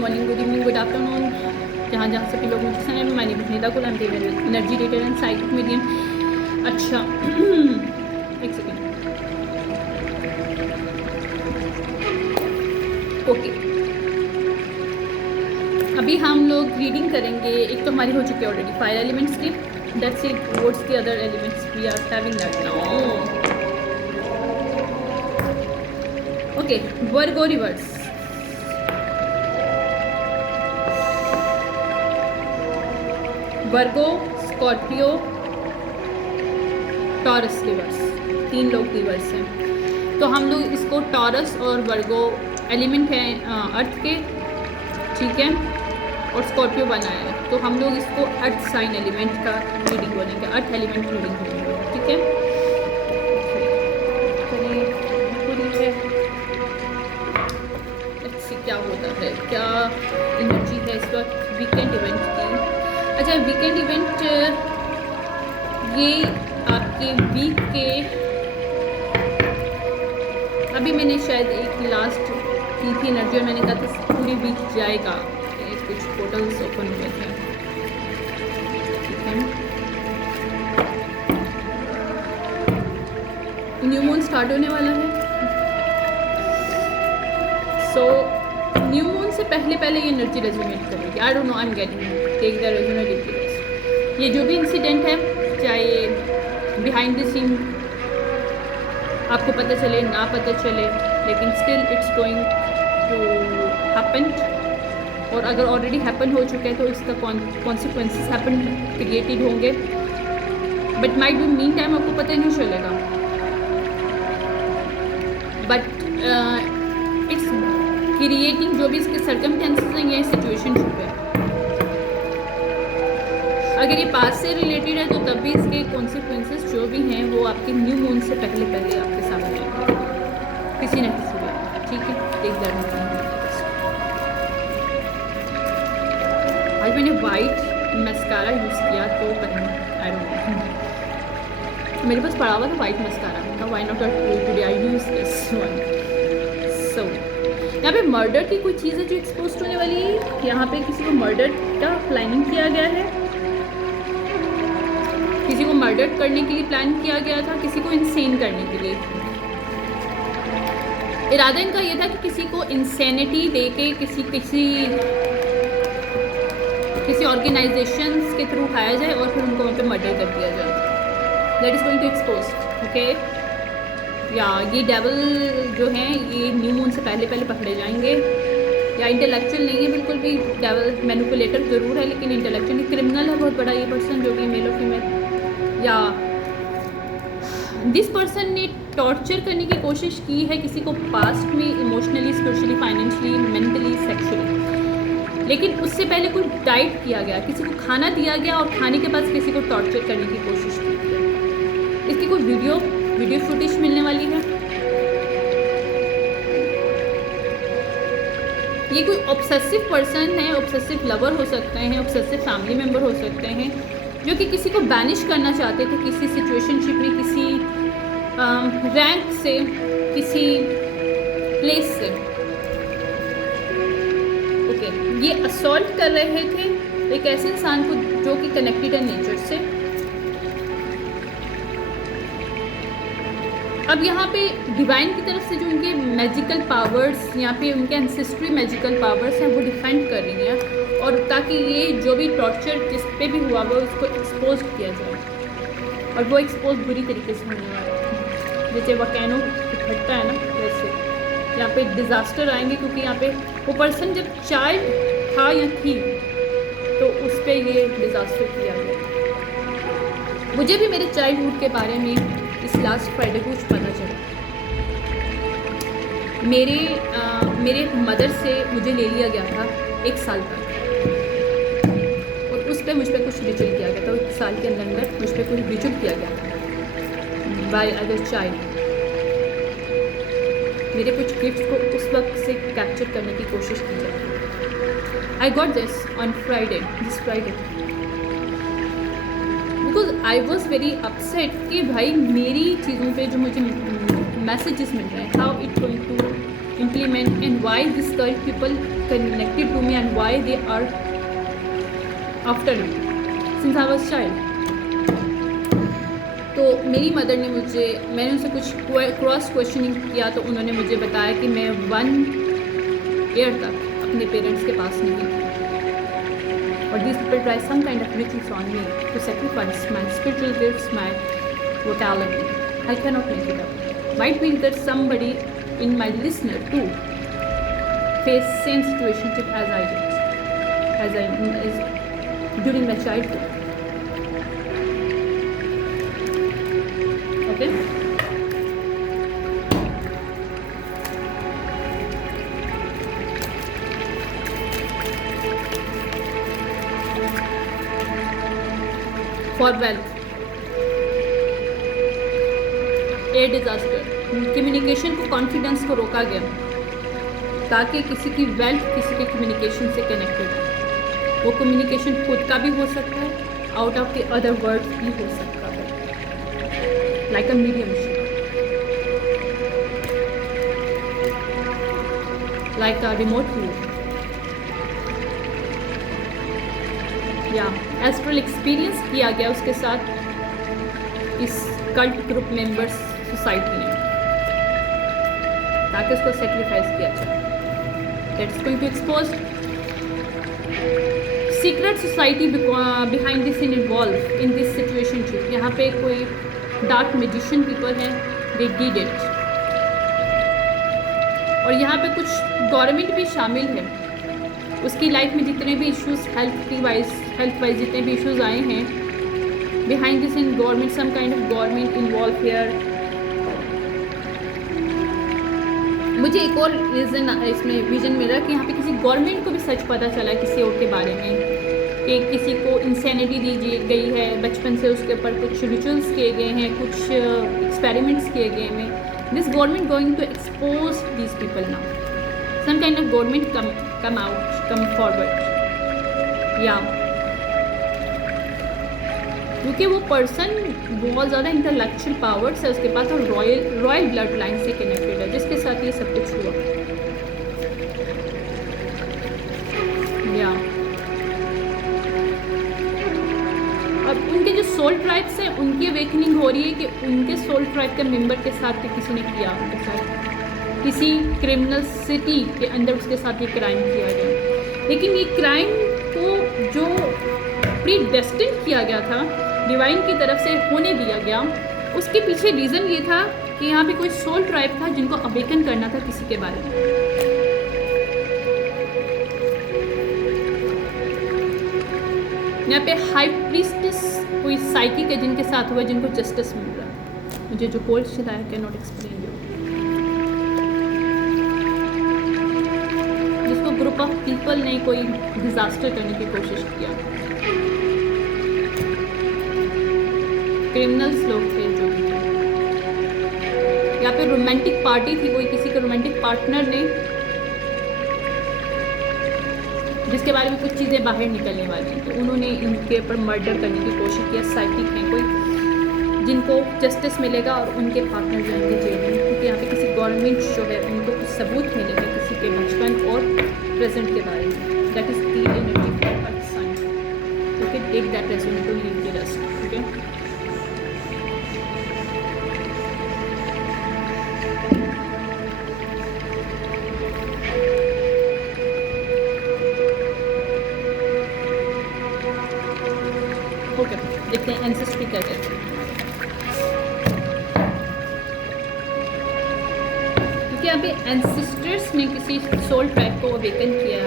Morning, good evening, good afternoon, जहाँ जहाँ सभी लोग मुझे सुने। मैंने निदा को energy rater and psychic medium. अच्छा एक सेकेंड। ओके, अभी हम लोग रीडिंग करेंगे। एक तो हमारी हो चुकी है ऑलरेडी फायर एलिमेंट्स की। That's it. What's the other elements we are having that now? Okay, Virgo reverse. Virgo, Scorpio, Taurus reverse, 3 लोग रिवर्स हैं। तो हम लोग इसको टॉरस और वर्गो एलिमेंट हैं अर्थ के, ठीक है, और स्कॉर्पियो बनाया है। तो हम लोग इसको अर्थ साइन एलिमेंट का रीडिंग बोलेंगे, अर्थ एलिमेंट रीडिंग बोलेंगे, ठीक है। लेट्स सी क्या होता है, क्या एनर्जी है इस वक्त वीकेंड इवेंट की। अच्छा, वीकेंड इवेंट ये आपके वीक के, अभी मैंने शायद एक लास्ट की थी एनर्जी और मैंने कहा था पूरी वीक जाएगा। कुछ पोर्टल्स ओपन हुए थे, ठीक है। न्यू मून स्टार्ट होने वाला है। सो न्यू मून से पहले ये एनर्जी रेजोनेट करेगी। I don't know, I am getting take the resonate. ये जो भी इंसिडेंट है, चाहे बिहाइंड द सीन आपको पता चले ना पता चले, लेकिन still it's going to happen. और अगर ऑलरेडी हैपन हो चुका है तो इसका कॉन्सिक्वेंसेस हैपन क्रिएटेड होंगे, but might be mean time आपको पता ही नहीं चलेगा। बट इट्स क्रिएटिंग जो भी इसके सर्कमस्टेंसेस हैं या सिचुएशनशिप है। अगर ये पास से रिलेटेड है तो तब भी इसके कॉन्सिक्वेंसेस जो भी हैं वो आपके न्यू मून से पहले आपके सामने आएंगे, किसी न किसी वे, ठीक है। एक बार आज मैंने वाइट मस्कारा यूज़ किया तो आई डोंट नो, मेरे पास पड़ा हुआ था white mascara, why not today I use this one. So यहाँ पे मर्डर की कोई चीज़ है जो एक्सपोज होने वाली है। यहाँ पे किसी को मर्डर का प्लानिंग किया गया है, किसी को मर्डर करने के लिए प्लान किया गया था, किसी को इंसेन करने के लिए। इरादा इनका ये था कि किसी को इंसेनिटी देके किसी ऑर्गेनाइजेशंस के थ्रू खाया जाए और फिर उनको वहाँ पे मर्डर कर दिया जाए। That is going to expose, okay. या ये डेविल जो हैं ये न्यू मून से पहले पकड़े जाएंगे। या इंटेलेक्चुअल नहीं है बिल्कुल भी, डेविल मैनिपुलेटर ज़रूर है लेकिन इंटेलेक्चुअली क्रिमिनल है बहुत बड़ा ये पर्सन, जो कि मेल और फीमेल। या दिस पर्सन ने टॉर्चर करने की कोशिश की है किसी को पास्ट में, emotionally, spiritually, financially, mentally, sexually. लेकिन उससे पहले कोई डाइट किया गया, किसी को खाना दिया गया और खाने के बाद किसी को टॉर्चर करने की कोशिश की है। इसकी कोई वीडियो फुटेज मिलने वाली है। ये कोई ऑब्सेसिव पर्सन है, ऑब्सेसिव लवर हो सकते हैं, ऑब्सेसिव फैमिली मेम्बर हो सकते हैं, जो कि किसी को बैनिश करना चाहते थे किसी सिचुएशनशिप में, किसी रैंक से, किसी प्लेस से। ओके, ये असॉल्ट कर रहे थे एक ऐसे इंसान को जो कि कनेक्टेड है नेचर से। अब यहाँ पे डिवाइन की तरफ से जो उनके मैजिकल पावर्स, यहाँ पे उनके एंसेस्ट्री मैजिकल पावर्स हैं वो डिफेंड कर रही हैं, और ताकि ये जो भी टॉर्चर जिस पे भी हुआ वो उसको एक्सपोज किया जाए। और वो एक्सपोज बुरी तरीके से होने वाला है, जैसे वोल्केनो फटता है ना, वैसे यहाँ पे डिज़ास्टर आएंगे। क्योंकि यहाँ पे वो पर्सन जब चाइल्ड था या थी तो उस पर ये डिज़ास्टर किया गया। मुझे भी मेरे चाइल्डहुड के बारे में इस लास्ट फ्राइडे को कुछ पता चला। मेरे मदर से मुझे ले लिया गया था 1 साल तक, और उस पर मुझ पर कुछ रिचुअल किया गया था। 1 साल के अंदर मुझ पर कुछ रिचुअल किया गया था बाय अदर चाइल्ड। मेरे कुछ गिफ्ट को उस वक्त से कैप्चर करने की कोशिश की जाती। I got this on Friday, this Friday, because I was very upset कि भाई मेरी चीज़ों पे जो मुझे मैसेजेस मिल रहे हैं, how it going to implement, and why this cult people connected to me and why they are after me since I was child. तो मेरी मदर ने मैंने उनसे कुछ क्रॉस क्वेश्चनिंग किया तो उन्होंने मुझे बताया कि मैं 1 ईयर तक अपने पेरेंट्स के पास नहीं थी और this people try some kind of rituals on me to sacrifice my spiritual gifts, my vitality. I can not make it up. Might be that somebody in my listener too face same situationship as I did during my childhood. Okay. For wealth, a disaster. Communication को, confidence को रोका गया ताकि किसी की wealth किसी के communication से कनेक्टेड है. वो कम्युनिकेशन खुद का भी हो सकता है, out of the other words भी हो सकता है, like a mediumship, like a remote view. या एस्ट्रल एक्सपीरियंस किया गया उसके साथ इस कल्ट ग्रुप मेंबर्स सोसाइटी ने ताकि उसको सेक्रीफाइस किया जाए. That's going to expose secret society behind this in involve in this situationship. यहाँ पे कोई डार्क मैजिशियन पीपल हैं, दे डिड इट. और यहाँ पे कुछ गवर्नमेंट भी शामिल है. उसकी लाइफ में जितने भी इश्यूज हेल्थ वाइज जितने भी इश्यूज आए हैं behind this in government, some kind of government involve here. मुझे एक और रीज़न इसमें विजन मिला कि यहाँ पे किसी गवर्नमेंट को भी सच पता चला किसी और के बारे में कि किसी को इंसैनिटी दी गई है, बचपन से उसके ऊपर कुछ रिचुअल्स किए गए हैं, कुछ एक्सपेरिमेंट्स किए गए हैं. This government going to expose these people now. Some kind of government come forward. या क्योंकि वो पर्सन बहुत ज़्यादा इंटेलेक्चुअल पावर्स है उसके पास और रॉयल ब्लड लाइन से कनेक्टेड है जिसके साथ ये सब कुछ हुआ. या अब उनके जो सोल ट्राइब्स हैं उनकी अवेकनिंग हो रही है कि उनके सोल ट्राइब के मेंबर के साथ भी किसी ने किया, उनके साथ किसी क्रिमिनल सिटी के अंदर उसके साथ ये क्राइम किया गया. लेकिन ये क्राइम को जो प्री डेस्टिन किया गया था, डिवाइन की तरफ से होने दिया गया, उसके पीछे रीज़न ये था कि यहाँ पे कोई सोल ट्राइब था जिनको अवेकन करना था किसी के बारे में. यहाँ पे हाई प्रीस्टेस कोई साइकिक है जिनके साथ हुआ, जिनको जस्टिस मिल रहा है. मुझे जो कोल्ड चला है कैन नॉट एक्सप्लेन यू. जिसको ग्रुप ऑफ पीपल ने कोई डिजास्टर करने की कोशिश किया. क्रिमिनल्स लोग थे जो भी थे. यहाँ पे रोमांटिक पार्टी थी, कोई किसी के रोमांटिक पार्टनर ने जिसके बारे में कुछ चीज़ें बाहर निकलने वाली हैं तो उन्होंने इनके ऊपर मर्डर करने की कोशिश किया. साइकिक हैं कोई जिनको जस्टिस मिलेगा और उनके पार्टनर जाएंगे जेल में, क्योंकि यहाँ पे किसी गवर्नमेंट जो है उनको कुछ सबूत मिलेगा किसी के बचपन और प्रेजेंट के बारे में. That is the energy of earth sign. Okay, take that resonate to leave the rest. Okay, देखते हैं एंसेस्ट्री क्या कहते हैं. क्योंकि यहाँ पे एंसेस्टर्स ने किसी सोल ट्राइब को अवेकन किया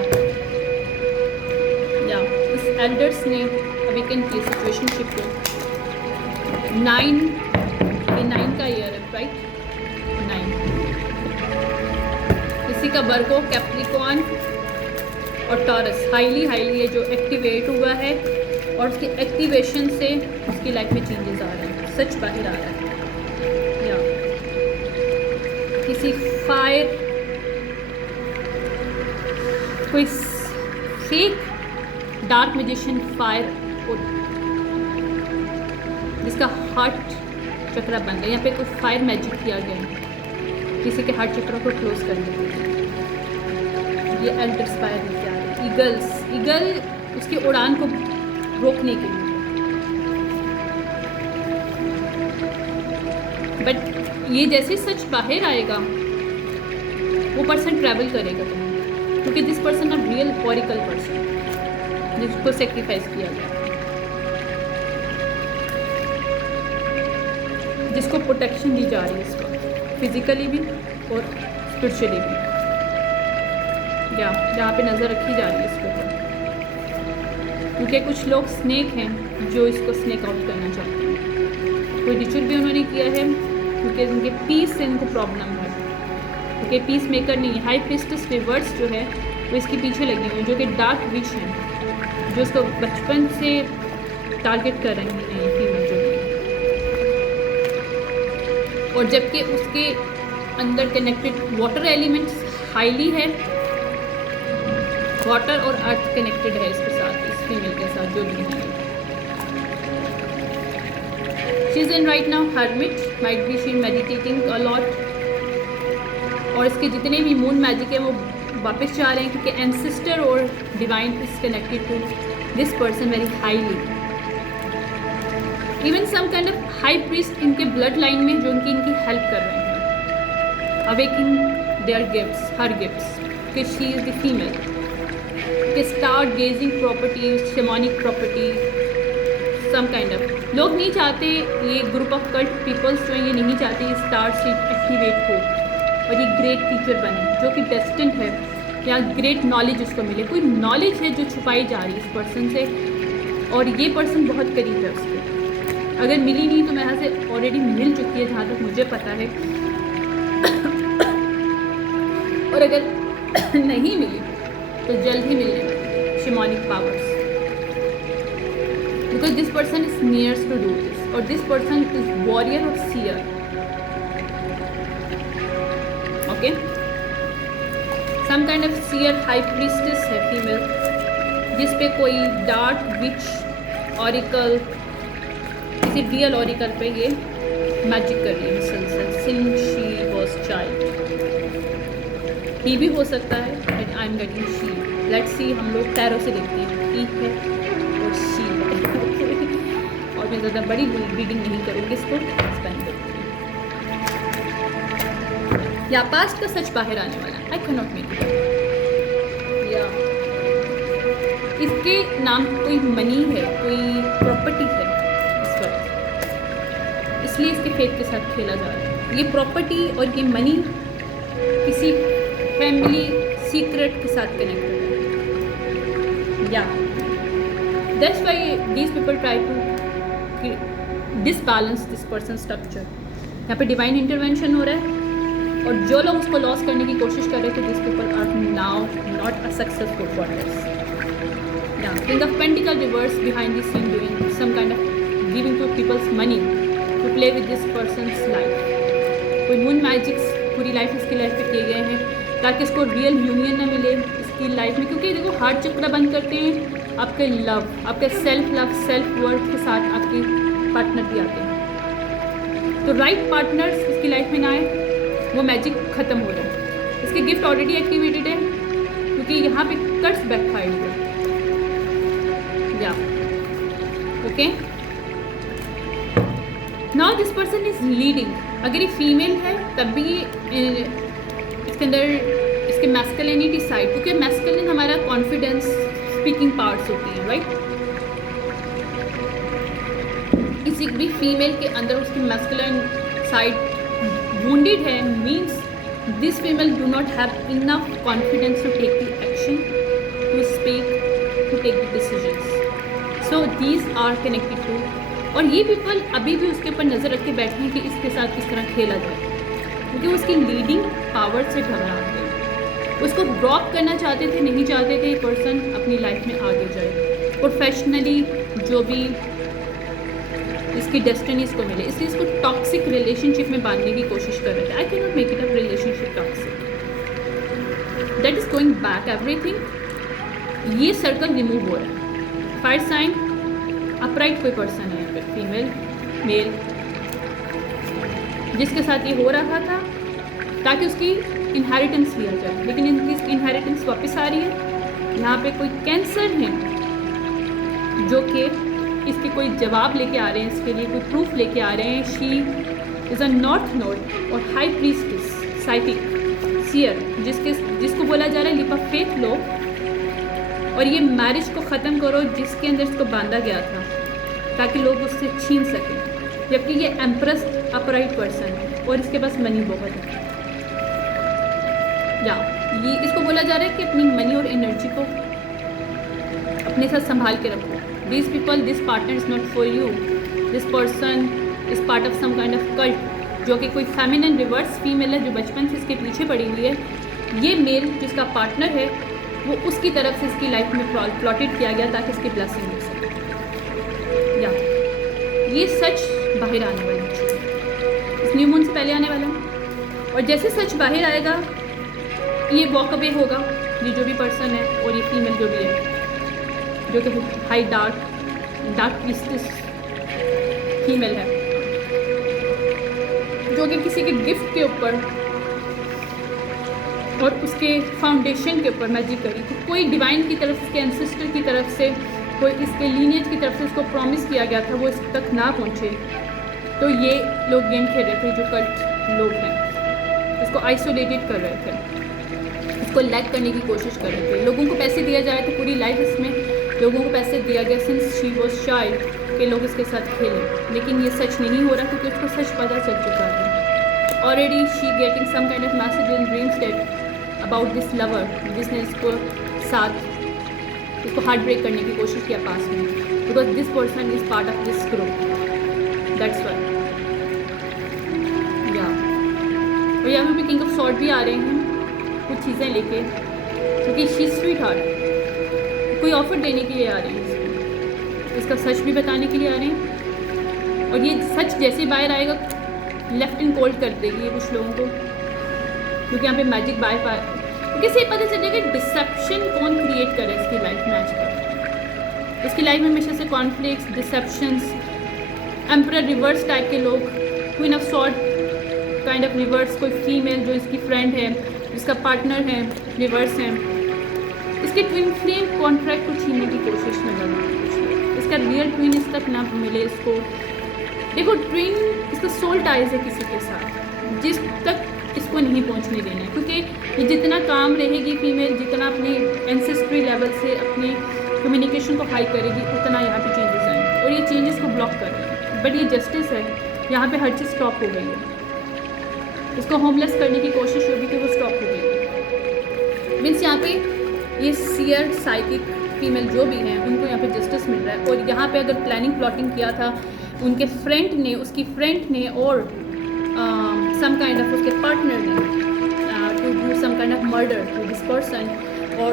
या इस एल्डर्स ने अवेकन किया सिचुएशनशिप को. 9 का ईयर है, राइट. 9 किसी का वर्गो, कैप्रिकॉर्न और टॉरस हाईली ये जो एक्टिवेट हुआ है और उसकी एक्टिवेशन से उसकी लाइफ में चेंजेस आ रहे हैं, सच बाहर आ रहा है. या किसी फायर, कोई फेक डार्क मैजिशियन फायर जिसका हार्ट चक्रा बन गया. यहाँ पे कोई फायर मैजिक किया गया है किसी के हार्ट चक्र को क्लोज करने के लिए। ये एल्डर स्पायर लेके आ रहे हैं। ईगल उसकी उड़ान को रोकने के लिए। बट ये जैसे सच बाहर आएगा वो पर्सन ट्रैवल करेगा, क्योंकि this person a real oracle person जिसको सेक्रीफाइस किया गया, जिसको प्रोटेक्शन दी जा रही है इसको फिजिकली भी और स्पिरिचुअली भी, या जहाँ पे नज़र रखी जा रही है इसके ऊपर। क्योंकि कुछ लोग स्नेक हैं जो इसको स्नेक आउट करना चाहते हैं। कोई रिचुअल भी उन्होंने किया है क्योंकि उनके पीस से इनको प्रॉब्लम है, क्योंकि पीस मेकर नहीं है। हाई प्रीस्टेस रिवर्स जो है वो इसके पीछे लगी हुई है, जो कि डार्क विच है, जो उसको बचपन से टारगेट कर रही हैं फीमेल जो है। और जबकि उसके अंदर कनेक्टेड वाटर एलिमेंट्स हाईली है, वाटर और अर्थ कनेक्टेड है इसके साथ, इस फीमेल के साथ जो भी है। She is in right now hermit, might be she meditating a lot. और इसके जितने भी मून मैजिक है वो वापस जा रहे हैं, क्योंकि एंसेस्टर और divine is connected to this person very highly. Even some kind of high priest इनके ब्लड लाइन में जो इनकी हेल्प कर रहे हैं, awaking their gifts, her gifts, कि she is the female. Star gazing properties, shamanic property, some kind of. लोग नहीं चाहते, ये ग्रुप ऑफ कल्ट पीपल्स जो ये नहीं चाहते स्टार से एक्टिवेट हो और ये ग्रेट टीचर बने, जो कि डेस्टिन्ड है, या ग्रेट नॉलेज उसको मिले। कोई नॉलेज है जो छुपाई जा रही है इस पर्सन से, और ये पर्सन बहुत करीब है उसके। अगर मिली नहीं तो मैं यहाँ से ऑलरेडी मिल चुकी है जहाँ तक मुझे पता है। और अगर नहीं मिली तो जल्द ही मिलने वाली shamanic powers, because this person is nears to do this, और दिस पर्सन इज वॉरियर और seer. Okay, some kind of seer high priestess है फीमेल, जिस पे कोई डार्क विच ऑरिकल, किसी रियल ऑरिकल पे ये मैजिक कर रही है मिसल्स, since she was child. He भी हो सकता है, but I am getting she. Let's see, हम लोग टैरो से देखते हैं, ही है और शी है। और मैं ज़्यादा बड़ी रीडिंग नहीं करूँगी, इसको एक्सपेंड करूँगी। या पास्ट का सच बाहर आने वाला, आई कैन नॉट मेक इट। या इसके नाम कोई मनी है, कोई प्रॉपर्टी है इस वक्त, इसलिए इसके फेथ के साथ खेला जा रहा है। ये प्रॉपर्टी और ये मनी किसी फैमिली सीक्रेट के साथ कनेक्टेड है। या that's why these people try to disbalance this person structure. यहाँ पे डिवाइन इंटरवेंशन हो रहा है, और जो लोग उसको लॉस करने की कोशिश कर रहे थे, this people are now not a successful for this. या king of pentacles reverse behind this scene doing some kind of giving to peoples money to play with this person's life. कोई moon magics पूरी life इसकी life पे किए गए हैं ताकि इसको रियल यूनियन ना मिले इसकी लाइफ में। क्योंकि देखो, हार्ट चक्र बंद करते हैं आपके लव, आपके सेल्फ लव, सेल्फ वर्थ के साथ आपके पार्टनर भी आते हैं। तो राइट पार्टनर्स इसकी लाइफ में ना आए, वो मैजिक ख़त्म हो जाए। इसके गिफ्ट ऑलरेडी एक्टिवेटेड है, क्योंकि यहाँ पे कट्स बैकफायर हुआ। या okay, now this person is leading. अगर ये फीमेल है तब भी इसके अंदर इसके मैस्कुलिनिटी साइड, क्योंकि मैस्कुलिन हमारा कॉन्फिडेंस, स्पीकिंग पावर्स होती हैं, राइट। किसी भी फीमेल के अंदर उसकी मैस्कुलिन साइड wounded है, means this female do not have enough confidence to take the action, to speak, to take the decisions. So these are connected to, और ये पीपल अभी भी उसके ऊपर नज़र रख के बैठे हैं कि इसके साथ किस तरह खेला जाए, क्योंकि उसकी लीडिंग पावर से घबराते हैं। उसको ड्रॉप करना चाहते थे, नहीं चाहते थे पर्सन अपनी लाइफ में आगे जाए, प्रोफेशनली जो भी इसकी डेस्टिनीज को मिले, इसलिए इसको टॉक्सिक रिलेशनशिप में बांधने की कोशिश कर रहे थे। आई can not make it a relationship toxic, that is going back everything. ये सर्कल रिमूव हो रहा है। फायर साइन अपराइट कोई पर्सन है यहाँ पे, फीमेल मेल, जिसके साथ ये हो रहा था ताकि उसकी इनहेरिटेंस लिया जाए, लेकिन इनकी इनहेरिटेंस वापस आ रही है। यहाँ पे कोई कैंसर है जो कि इसके कोई जवाब लेके आ रहे हैं, इसके लिए कोई प्रूफ लेके आ रहे हैं। She is a north node और हाई प्रीस्टिस, साइकिक, सीयर, जिसको बोला जा रहा है लीप ऑफ फेथ लो, और ये मैरिज को ख़त्म करो जिसके अंदर इसको बांधा गया था ताकि लोग उससे छीन सकें। जबकि ये एम्प्रेस अपराइट पर्सन है और इसके पास मनी बहुत है। या ये इसको बोला जा रहा है कि अपनी मनी और एनर्जी को अपने साथ संभाल के रखो। This people, this partner is not for you, this person is part of some kind of cult, जो कि कोई फेमिनिन रिवर्स फीमेल है जो बचपन से इसके पीछे पड़ी हुई है। ये मेल जिसका पार्टनर है वो उसकी तरफ से इसकी लाइफ में प्लॉटेड किया गया ताकि इसकी ब्लेसिंग मिल सके। या ये सच बाहर आने वाला है, इस न्यू मून से पहले आने वाला है, और जैसे सच बाहर आएगा ये वॉक अवे होगा, ये जो भी पर्सन है और ये फीमेल जो भी है, जो कि हाई डार्क प्रीस्टिस फीमेल है, जो कि किसी के गिफ्ट के ऊपर और उसके फाउंडेशन के ऊपर मैजिक करी थी। कोई डिवाइन की तरफ, इसके एंसेस्टर की तरफ से, कोई इसके लीनियज की तरफ से उसको प्रॉमिस किया गया था वो इस तक ना पहुँचे, तो ये लोग गेम खेल रहे थे, जो कल्ट लोग हैं, इसको आइसोलेटेड कर रहे थे, इसको लैग करने की कोशिश कर रहे थे। लोगों को पैसे दिया जा रहे थे, पूरी लाइफ इसमें लोगों को पैसे दिया गया सिंस शी वॉज शाइल्ड के लोग इसके साथ खेलें, लेकिन ये सच नहीं हो रहा क्योंकि उसको सच पता चल चुका है। Already she getting some kind of message in dream state about this lover जिसने इसको साथ इसको हार्ट ब्रेक करने की कोशिश किया पास में, because this person is part of this group, that's why. या और यहाँ पे किंग ऑफ सॉर्ड भी आ रहे हैं कुछ चीज़ें लेके, क्योंकि शी स्वीट हार्ट कोई ऑफर देने के लिए आ रहे हैं, इसका सच भी बताने के लिए आ रहे हैं, और ये सच जैसे बाहर आएगा लेफ्ट इन कोल्ड कर देगी ये कुछ लोगों को, क्योंकि यहाँ पे मैजिक बाय कैसे पता चलेगा डिसेप्शन कौन क्रिएट करे इसकी लाइफ में आजकल। इसकी लाइफ में हमेशा से कॉन्फ्लिक्ट्स, डिसेप्शंस, एम्परर रिवर्स टाइप के लोग, queen of sword kind of reverse, कोई फीमेल जो इसकी फ्रेंड है, जिसका पार्टनर है, रिवर्स है, इसके ट्विन फ्लेम कॉन्ट्रैक्ट को छीनने की कोशिश में लगा है। इसका रियल ट्विन इस तक ना मिले इसको। देखो ट्विन इसका सोल टाइज है किसी के साथ जिस तक इसको नहीं पहुंचने देना है, क्योंकि ये जितना काम रहेगी फीमेल, जितना अपने एंसेस्ट्री लेवल से अपने कम्युनिकेशन को हाई करेगी, उतना यहाँ पे चेंजेस आएंगे और ये चेंजेस को ब्लॉक कर रहे हैं। बट ये जस्टिस है, यहाँ पे हर चीज़ स्टॉप हो गई है। इसको होमलेस करने की कोशिश होगी कि वो स्टॉप हो गई है। मीन्स यहाँ पे ये सीयर साइकिक फीमेल जो भी हैं उनको यहाँ पे जस्टिस मिल रहा है। और यहाँ पे अगर प्लानिंग प्लॉटिंग किया था उनके फ्रेंड ने, उसकी फ्रेंड ने और सम काइंड ऑफ उसके पार्टनर ने to do some kind of murder to this person और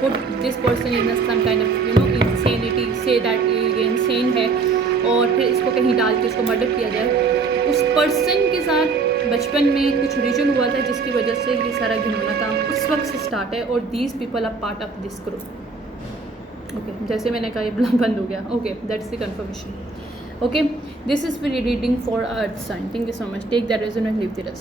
put this person in some kind of you know insanity, say that ये इंसेन है, और फिर इसको कहीं डाल के इसको मर्डर किया जाए। उस पर्सन के साथ बचपन में कुछ रीजन हुआ था जिसकी वजह से ये सारा घिनौना काम उस वक्त से स्टार्ट है, और these people are part of this group. Okay, जैसे मैंने कहा ये बंद हो गया। Okay, that's the confirmation. Okay, this is for reading for earth sign. Thank you so much. Take that resonance, leave the rest.